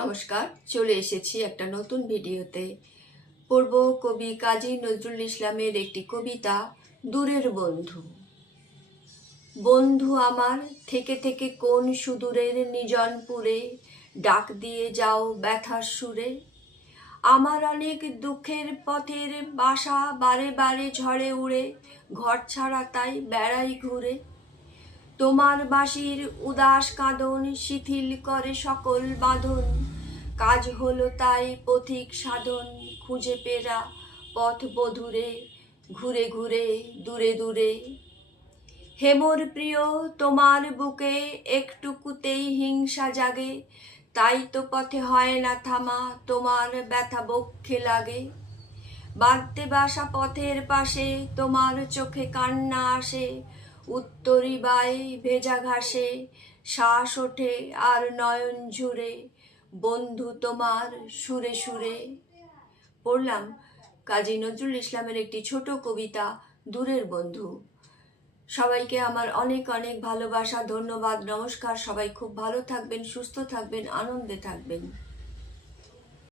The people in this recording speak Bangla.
নমস্কার, চলে এসেছি একটা নতুন ভিডিওতে। পড়ব কবি কাজী নজরুল ইসলামের একটি কবিতা, দূরের বন্ধু। বন্ধু আমার, থেকে থেকে কোন সুদূরের নিজনপুরে ডাক দিয়ে যাও ব্যথার সুরে। আমার অনেক দুঃখের পথের বাসা বারে বারে ঝড়ে উড়ে, ঘর ছাড়া তাই বেড়াই ঘুরে। তোমার বাঁশির উদাস কাঁদন শিথিল করে সকল বাঁধন, কাজ হলো তাই পথিক সাধন, খুঁজে পেরা পথ বধুরে, ঘুরে ঘুরে দূরে দূরে। হেমর প্রিয়, তোমার বুকে একটুকুতেই হিংসা জাগে, তাই তো পথে হয় না থামা, তোমার ব্যথা বক্ষে লাগে। বাঁধতে বাসা পথের পাশে তোমার চোখে কান্না আসে, উত্তরি বাই ভেজা ঘাসে শ্বাস ওঠে আর নয়ন ঝুরে, বন্ধু তোমার সুরে সুরে। পড়লাম কাজী নজরুল ইসলামের একটি ছোট কবিতা, দূরের বন্ধু। সবাইকে আমার অনেক অনেক ভালোবাসা, ধন্যবাদ, নমস্কার। সবাই খুব ভালো থাকবেন, সুস্থ থাকবেন, আনন্দে থাকবেন।